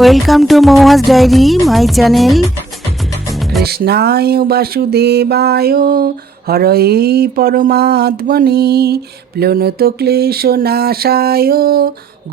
Welcome to Mouhas diary my channel. কৃষ্ণায় বাসুদেবায় হরয়ে পরমাত্মনে প্লনত ক্লেশ নাশায়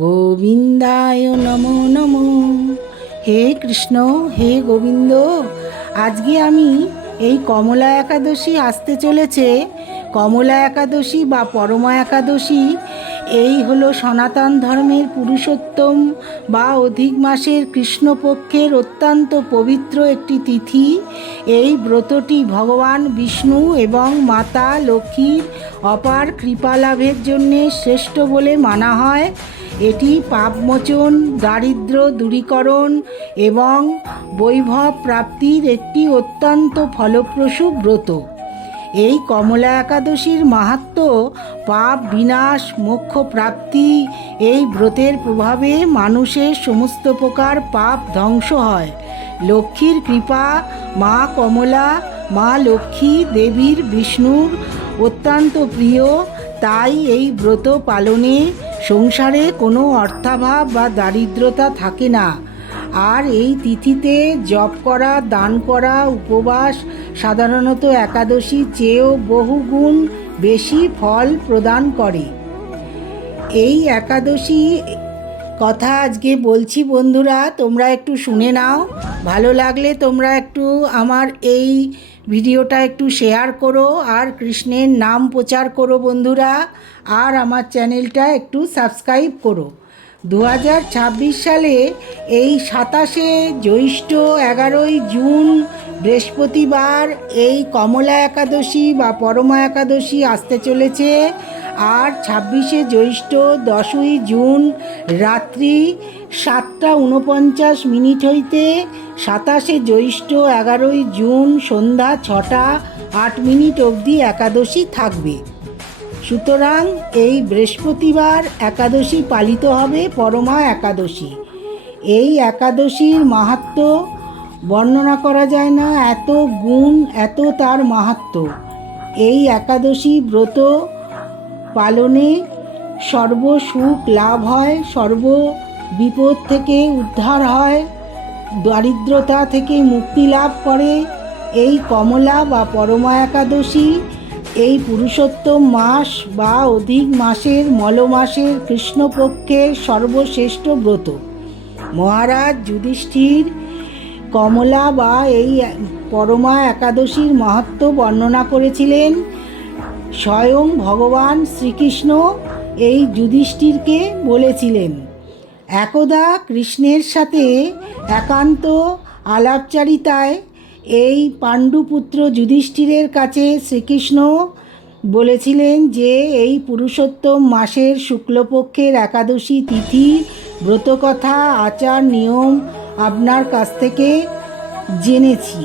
গোবিন্দায় নমো নমো। হে কৃষ্ণ, হে গোবিন্দ, আজকে আমি এই কমলা একাদশী আসতে চলেছে। কমলা একাদশী বা পরমা একাদশী এই হলো সনাতন ধর্মের পুরুষোত্তম বা অধিক মাসের কৃষ্ণপক্ষের অত্যন্ত পবিত্র একটি তিথি। এই ব্রতটি ভগবান বিষ্ণু এবং মাতা লক্ষ্মীর অপার কৃপা লাভের জন্যে শ্রেষ্ঠ বলে মানা হয়। এটি পাপমোচন, দারিদ্র্য দূরীকরণ এবং বৈভব প্রাপ্তির একটি অত্যন্ত ফলপ্রসূ ব্রত। এই কমলা একাদশীর মাহাত্ম্য পাপ বিনাশ, মোক্ষ প্রাপ্তি। এই ব্রতের প্রভাবে মানুষের সমস্ত প্রকার পাপ ধ্বংস হয়। লক্ষ্মীর কৃপা, মা কমলা, মা লক্ষ্মী দেবীর বিষ্ণুর অত্যন্ত প্রিয়। তাই এই ব্রত পালনে সংসারে কোনো অর্থাভাব বা দারিদ্রতা থাকে না। আর এই তিথিতে জপ করা, দান করা, উপবাস সাধারণত একাদশীর চেয়েও বহুগুণ বেশি ফল প্রদান করে। এই একাদশী কথা আজকে বলছি বন্ধুরা, তোমরা একটু শুনে নাও। ভালো লাগলে তোমরা একটু আমার এই ভিডিওটা একটু শেয়ার করো আর কৃষ্ণের নাম প্রচার করো বন্ধুরা। আর আমার চ্যানেলটা একটু সাবস্ক্রাইব করো। 2026 সালে এই 27শে জ্যৈষ্ঠ 11ই জুন বৃহস্পতিবার এই কমলা একাদশী বা পরমা একাদশী আসতে চলেছে। আর 26শে জ্যৈষ্ঠ 10ই জুন রাত্রি 7:49 হইতে 27শে জ্যৈষ্ঠ 11ই জুন সন্ধ্যা 6:08 অবধি একাদশী থাকবে। সুতরাং এই বৃহস্পতিবার একাদশী পালিত হবে পরমা একাদশী। এই একাদশীর মাহাত্ম্য বর্ণনা করা যায় না, এত গুণ, এত তার মাহাত্ম্য। এই একাদশী ব্রত পালনে সর্ব সুখ লাভ হয়, সর্ব বিপদ থেকে উদ্ধার হয়, দারিদ্রতা থেকে মুক্তি লাভ করে। এই কমলা বা পরমা একাদশী এই পুরুষোত্তম মাস বা অধিক মাসের মলমাসের কৃষ্ণপক্ষের সর্বশ্রেষ্ঠ ব্রত। মহারাজ যুধিষ্ঠির কমলা বা এই পরমা একাদশীর মাহাত্ম্য বর্ণনা করেছিলেন। স্বয়ং ভগবান শ্রীকৃষ্ণ এই যুধিষ্ঠিরকে বলেছিলেন। একদা কৃষ্ণের সাথে একান্ত আলাপচারিতায় এই পাণ্ডুপুত্র যুধিষ্ঠিরের কাছে শ্রীকৃষ্ণ বলেছিলেন যে এই পুরুষোত্তম মাসের শুক্লপক্ষের একাদশী তিথি ব্রতকথা, আচার নিয়ম আপনার কাছ থেকে জেনেছি।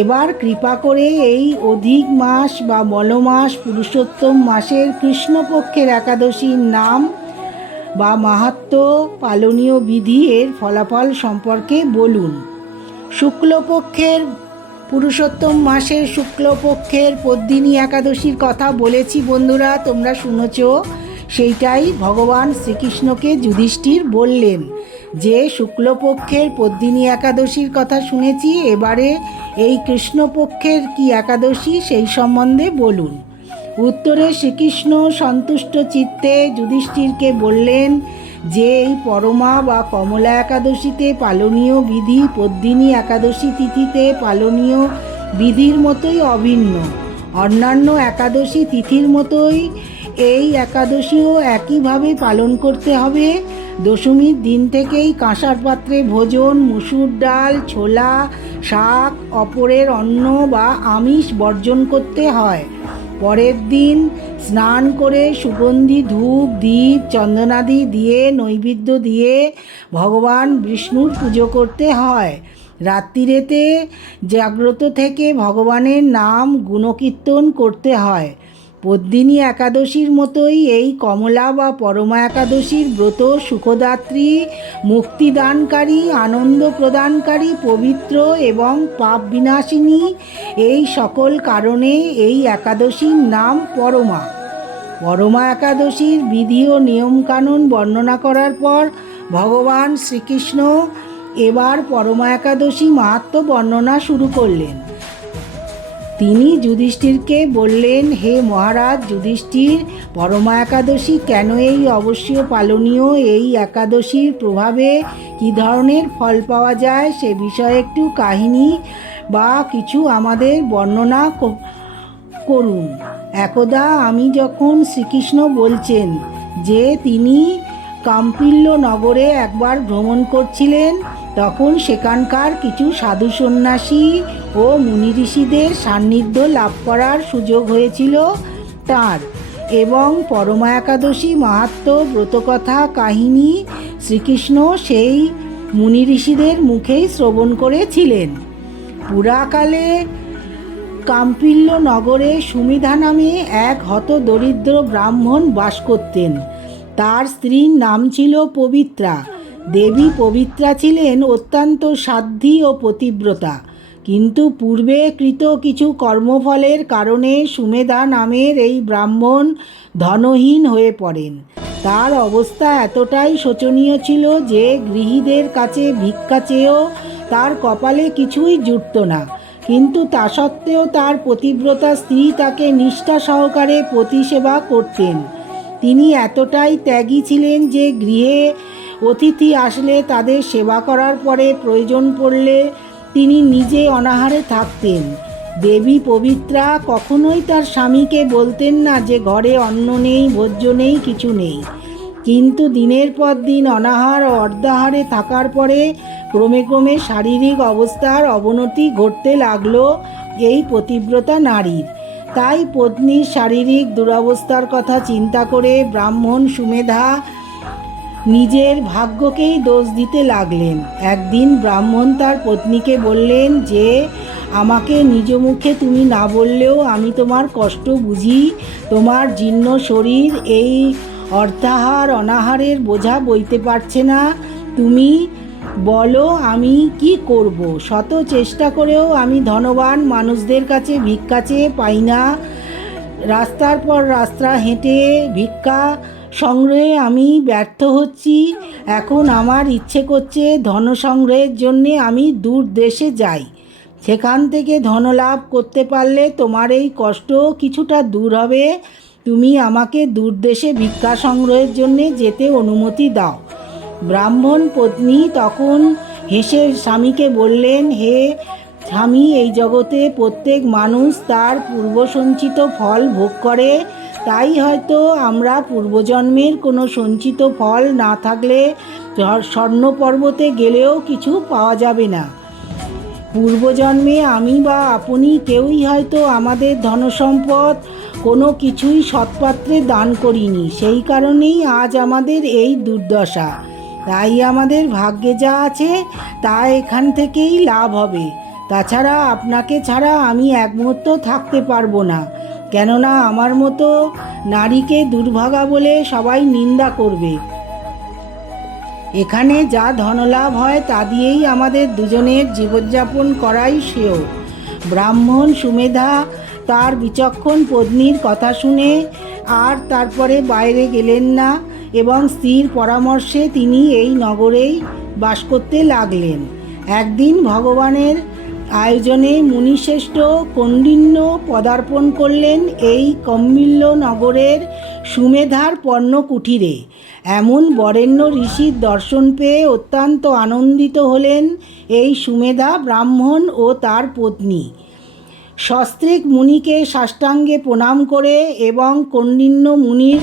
এবার কৃপা করে এই অধিক মাস বা মলমাস পুরুষোত্তম মাসের কৃষ্ণপক্ষের একাদশীর নাম বা মাহাত্ম্য, পালনীয় বিধি, এর ফলাফল সম্পর্কে বলুন। শুক্লপক্ষের পুরুষোত্তম মাসের শুক্লপক্ষের পদ্মিনী একাদশীর কথা বলেছি বন্ধুরা, তোমরা শুনেছ। সেইটাই ভগবান শ্রীকৃষ্ণকে যুধিষ্ঠির বললেন যে শুক্লপক্ষের পদ্মিনী একাদশীর কথা শুনেছি, এবারে এই কৃষ্ণপক্ষের কি একাদশী সেই সম্বন্ধে বলুন। উত্তরে শ্রীকৃষ্ণ সন্তুষ্ট চিত্তে যুধিষ্ঠিরকে বললেন যে এই পরমা বা কমলা একাদশীতে পালনীয় বিধি পদ্মিনী একাদশী তিথিতে পালনীয় বিধির মতোই অভিন্ন। অন্যান্য একাদশী তিথির মতোই এই একাদশীও একইভাবে পালন করতে হবে। দশমীর দিন থেকেই কাঁসার পাত্রে ভোজন, মুসুর ডাল, ছোলা, শাক, অপরের অন্ন বা আমিষ বর্জন করতে হয়। পরের দিন স্নান করে সুগন্ধি ধূপ, দীপ, চন্দনাদি দিয়ে নৈবেদ্য দিয়ে ভগবান বিষ্ণুর পুজো করতে হয়। রাত্রিরেতে জাগ্রত থেকে ভগবানের নাম গুণকীর্তন করতে হয়। পদ্মিনী একাদশীর মতোই এই কমলা বা পরমা একাদশীর ব্রত সুখদাত্রী, মুক্তিদানকারী, আনন্দ প্রদানকারী, পবিত্র এবং পাপ বিনাশিনী। এই সকল কারণে এই একাদশীর নাম পরমা। পরমা একাদশীর বিধি ও নিয়মকানুন বর্ণনা করার পর ভগবান শ্রীকৃষ্ণ এবার পরমা একাদশী মাহাত্ম্য বর্ণনা শুরু করলেন। তিনি যুধিষ্ঠিরকে বললেন, হে মহারাজ যুধিষ্ঠির, পরমা একাদশী কেন এই অবশ্যই পালনীয়, এই একাদশীর প্রভাবে কী ধরনের ফল পাওয়া যায় সে বিষয়ে একটু কাহিনী বা কিছু আমাদের বর্ণনা করুন। একদা আমি যখন শ্রীকৃষ্ণ বলছেন যে তিনি কাম্পিল্য নগরে একবার ভ্রমণ করছিলেন, তখন সেখানকার কিছু সাধু সন্ন্যাসী ও মুনি ঋষিদের সান্নিধ্য লাভ করার সুযোগ হয়েছিল তার, এবং পরমা একাদশী মাহাত্ম্য ব্রতকথা কাহিনী শ্রীকৃষ্ণ সেই মুনি ঋষিদের মুখেই শ্রবণ করেছিলেন। পুরাকালে কাম্পিল্য নগরে সুমিধা নামে এক হতদরিদ্র ব্রাহ্মণ বাস করতেন। তার স্ত্রীর নাম ছিল পবিত্রা। দেবী পবিত্রা ছিলেন অত্যন্ত সাধ্বী ও পতিব্রতা, কিন্তু পূর্বে কৃত কিছু কর্মফলের কারণে সুমেধা নামের এই ব্রাহ্মণ ধনহীন হয়ে পড়েন। তার অবস্থা এতটাই শোচনীয় ছিল যে গৃহীদের কাছে ভিক্ষা চেয়েও তার কপালে কিছুই জুটত না, কিন্তু তা সত্ত্বেও তার পতিব্রতা স্ত্রী তাকে নিষ্ঠা সহকারে পতিসেবা করতেন। তিনি এতটাই ত্যাগী ছিলেন যে গৃহে অতিথি আসলে তাদের সেবা করার পরে প্রয়োজন পড়লে তিনি নিজে অনাহারে থাকতেন। দেবী পবিত্রা কখনোই তার স্বামীকে বলতেন না যে ঘরে অন্ন নেই, ভোজ্য নেই, কিছু নেই। কিন্তু দিনের পর দিন অনাহার ও অর্ধাহারে থাকার পরে ক্রমে ক্রমে শারীরিক অবস্থার অবনতি ঘটতে লাগলো এই পতিব্রতা নারীর। তাই পত্নীর শারীরিক দুরবস্থার কথা চিন্তা করে ব্রাহ্মণ সুমেধা নিজের ভাগ্যকেই দোষ দিতে লাগলেন। একদিন ব্রাহ্মণ তার পত্নীকে বললেন যে, আমাকে নিজ মুখে তুমি না বললেও আমি তোমার কষ্ট বুঝি। তোমার জীর্ণ শরীর এই অর্থাহার অনাহারের বোঝা বইতে পারছে না। তুমি বলো আমি কি করব? শত চেষ্টা করেও আমি ধনবান মানুষদের কাছে ভিক্ষা চেয়ে পাই না। রাস্তার পর রাস্তা হেঁটে ভিক্ষা সংগ্রহে আমি ব্যর্থ হচ্ছি। এখন আমার ইচ্ছে করছে ধন সংগ্রহের জন্যে আমি দূর দেশে যাই। সেখান থেকে ধনলাভ করতে পারলে তোমার এই কষ্ট কিছুটা দূর হবে। তুমি আমাকে দূর দেশে ভিক্ষা সংগ্রহের জন্যে যেতে অনুমতি দাও। ব্রাহ্মণ পত্নী তখন হেসে স্বামীকে বললেন, হে স্বামী, এই জগতে প্রত্যেক মানুষ তার পূর্বসঞ্চিত ফল ভোগ করে। তাই হয়তো আমরা পূর্বজন্মের কোনো সঞ্চিত ফল না থাকলে স্বর্ণ পর্বতে গেলেও কিছু পাওয়া যাবে না। পূর্বজন্মে আমি বা আপনি কেউই হয়তো আমাদের ধনসম্পদ কোনো কিছুই সৎপাত্রে দান করিনি, সেই কারণেই আজ আমাদের এই দুর্দশা। তাই আমাদের ভাগ্যে যা আছে তা এখান থেকেই লাভ হবে। তাছাড়া আপনাকে ছাড়া আমি এক মুহূর্ত থাকতে পারবো না, কেননা আমার মতো নারীকে দুর্ভাগা বলে সবাই নিন্দা করবে। এখানে যা ধনলাভ হয় তা দিয়েই আমাদের দুজনের জীবনযাপন করাই শ্রেয়। ব্রাহ্মণ সুমেধা তার বিচক্ষণ পত্নীর কথা শুনে আর তারপরে বাইরে গেলেন না এবং স্ত্রীর পরামর্শে তিনি এই নগরেই বাস করতে লাগলেন। একদিন ভগবানের আয়োজনে মুনিশ্রেষ্ঠ কৌণ্ডিন্য পদার্পণ করলেন এই কৌমিল্য নগরের সুমেধার পর্ণ কুঠিরে। এমন বরেণ্য ঋষির দর্শন পেয়ে অত্যন্ত আনন্দিত হলেন এই সুমেধা ব্রাহ্মণ ও তার পত্নী। সস্ত্রীক মুনিকে সাষ্টাঙ্গে প্রণাম করে এবং কৌণ্ডিন্য মুনির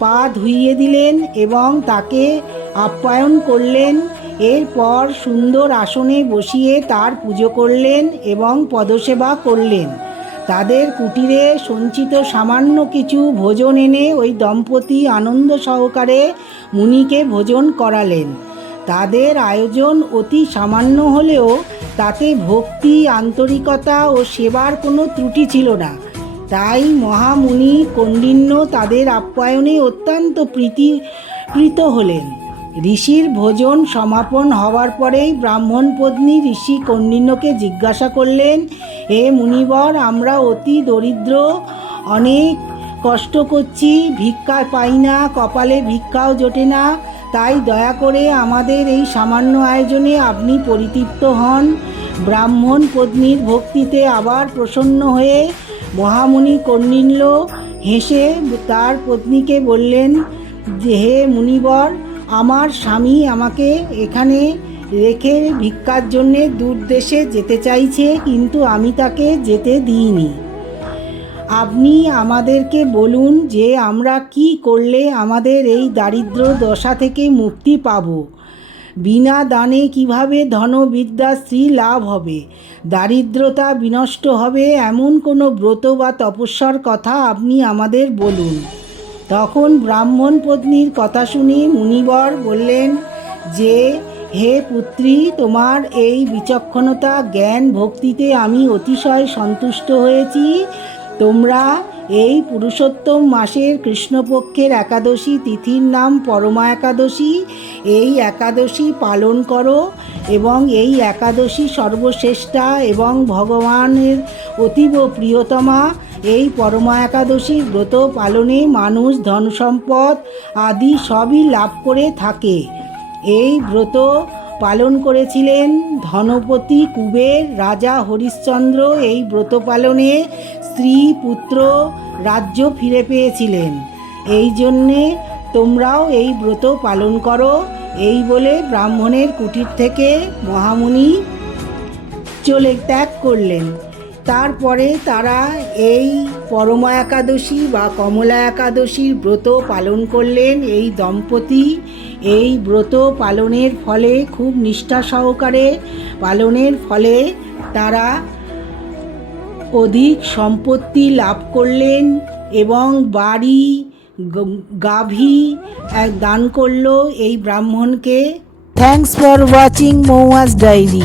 পা ধুইয়ে দিলেন এবং তাকে আপ্যায়ন করলেন। এরপর সুন্দর আসনে বসিয়ে তার পুজো করলেন এবং পদসেবা করলেন। তাদের কুটিরে সঞ্চিত সামান্য কিছু ভোজন এনে ওই দম্পতি আনন্দ সহকারে মুনিকে ভোজন করালেন। তাদের আয়োজন অতি সামান্য হলেও তাতে ভক্তি, আন্তরিকতা ও সেবার কোনো ত্রুটি ছিল না। তাই মহামুনি কৌণ্ডিন্য তাদের আপ্যায়নে অত্যন্ত প্রীত হলেন। ঋষির ভোজন সমাপন হওয়ার পরেই ব্রাহ্মণ পত্নী ঋষি কৌণ্ডিন্যকে জিজ্ঞাসা করলেন, হে মুনিবর, আমরা অতি দরিদ্র, অনেক কষ্ট করছি, ভিক্ষা পাই না, কপালে ভিক্ষাও জোটে না, তাই দয়া করে আমাদের এই সামান্য আয়োজনে আপনি পরিতৃপ্ত হন। ব্রাহ্মণ পত্নীর ভক্তিতে আবার প্রসন্ন হয়ে মহামুনি কৌণ্ডিন্য হেসে তার পত্নীকে বললেন যে, হে মুনিবর, আমার স্বামী আমাকে এখানে রেখে ভিক্ষার জন্যে দূর দেশে যেতে চাইছে, কিন্তু আমি তাকে যেতে দিইনি। আপনি আমাদেরকে বলুন যে আমরা কি করলে আমাদের এই দারিদ্র দশা থেকে মুক্তি পাব। বিনা দানে কিভাবে ধনবিদ্যা স্ত্রী লাভ হবে, দারিদ্রতা বিনষ্ট হবে, এমন কোনো ব্রত বা তপস্যার কথা আপনি আমাদের বলুন। তখন ব্রাহ্মণ পত্নীর কথা শুনে মুনিবর বললেন যে, হে পুত্রী, তোমার এই বিচক্ষণতা, জ্ঞান, ভক্তিতে আমি অতিশয় সন্তুষ্ট হয়েছি। তোমরা এই পুরুষোত্তম মাসের কৃষ্ণপক্ষের একাদশী তিথির নাম পরমা একাদশী, এই একাদশী পালন করো এবং এই একাদশী সর্বশ্রেষ্ঠা এবং ভগবানের অতীব প্রিয়তমা। এই পরমা একাদশীর ব্রত পালনে মানুষ ধন সম্পদ আদি সবই লাভ করে থাকে। এই ব্রত পালন করেছিলেন ধনপতি কুবের, রাজা হরিশ্চন্দ্র এই ব্রত পালনে স্ত্রী, পুত্র, রাজ্য ফিরে পেয়েছিলেন। এই জন্যে তোমরাও এই ব্রত পালন করো। এই বলে ব্রাহ্মণের কুটির থেকে মহামুনি ত্যাগ করলেন। তারপরে তারা এই পরমা একাদশী বা কমলা একাদশীর ব্রত পালন করলেন। এই দম্পতি এই ব্রত পালনের ফলে, খুব নিষ্ঠা সহকারে পালনের ফলে তারা অধিক সম্পত্তি লাভ করলেন এবং বাড়ি, গাভী দান করল এই ব্রাহ্মণকে। Thanks for watching Mouas diary.